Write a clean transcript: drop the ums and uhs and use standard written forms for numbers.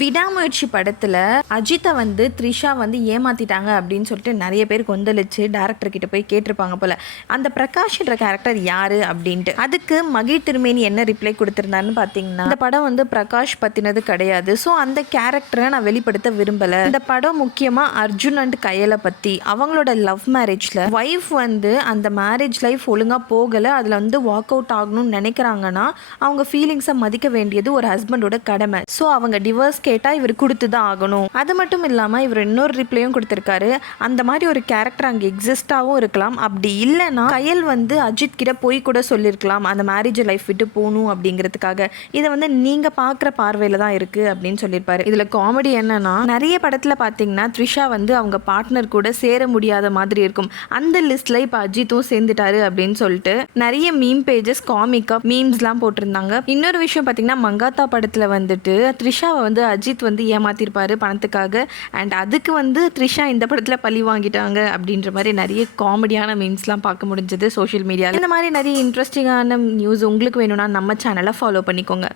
விடாமுயற்சி படத்தில் அஜித்தை வந்து த்ரிஷா வந்து ஏமாத்திட்டாங்க அப்படின்னு சொல்லிட்டு நிறைய பேர் கொந்தளிச்சு டேரக்டர் கிட்ட போய் கேட்டிருப்பாங்க போல. அந்த பிரகாஷ்ன்ற கேரக்டர் யாரு அப்படின்ட்டு. அதுக்கு மகிழ் திருமேனி என்ன ரிப்ளை கொடுத்திருந்தாருன்னு பார்த்தீங்கன்னா, இந்த படம் வந்து பிரகாஷ் பத்தினது கிடையாது, ஸோ அந்த கேரக்டரை நான் வெளிப்படுத்த விரும்பல. இந்த படம் முக்கியமா அர்ஜுன் அண்ட் கயலை பத்தி, அவங்களோட லவ் மேரேஜ்ல ஒய்ஃப் வந்து அந்த மேரேஜ் லைஃப் ஒழுங்கா போகல, அதுல வந்து வாக் அவுட் ஆகணும்னு நினைக்கிறாங்கன்னா அவங்க ஃபீலிங்ஸை மதிக்க வேண்டியது ஒரு ஹஸ்பண்டோட கடமை. ஸோ அவங்க டிவோர்ஸ் கேட்டால் இவர் கொடுத்து தான் ஆகணும். அது மட்டும் இல்லாமல் இவர் இன்னொரு ரிப்ளையும் கொடுத்துருக்காரு. அந்த மாதிரி ஒரு கேரக்டர் அங்கே எக்ஸிஸ்டாகவும் இருக்கலாம், அப்படி இல்லைன்னா கயல் வந்து அஜித் கிட்ட போய் கூட சொல்லியிருக்கலாம் அந்த மேரேஜ் லைஃப் விட்டு போகணும் அப்படிங்கிறதுக்காக. இதை வந்து நீங்கள் பார்க்குற பார்வையில் தான் இருக்குது அப்படின்னு சொல்லியிருப்பாரு. இதில் காமெடி என்னன்னா, நிறைய படத்தில் பார்த்தீங்கன்னா த்ரிஷா வந்து அவங்க பார்ட்னர் கூட சேர முடியாத மாதிரி இருக்கும். அந்த லிஸ்ட்டில் இப்போ அஜித்தும் சேர்ந்துட்டாரு அப்படின்னு சொல்லிட்டு நிறைய மீம் பேஜஸ் காமிக்காக மீம்ஸ்லாம் போட்டிருந்தாங்க. இன்னொரு விஷயம் பார்த்தீங்கன்னா, மங்காத்தா படத்தில் வந்துட்டு த்ரிஷாவை வந்து அஜித் வந்து ஏமாத்திருப்பாரு பணத்துக்காக. அண்ட் அதுக்கு வந்து த்ரிஷா இந்த படத்தில் பழி வாங்கிட்டாங்க அப்படின்ற மாதிரி நிறைய காமெடியான மீம்ஸ்லாம் பார்க்க முடிஞ்சது சோஷியல் மீடியாவில். இந்த மாதிரி நிறைய இன்ட்ரெஸ்டிங்கான நியூஸ் உங்களுக்கு வேணும்னா நம்ம சேனலை ஃபாலோ பண்ணிக்கோங்க.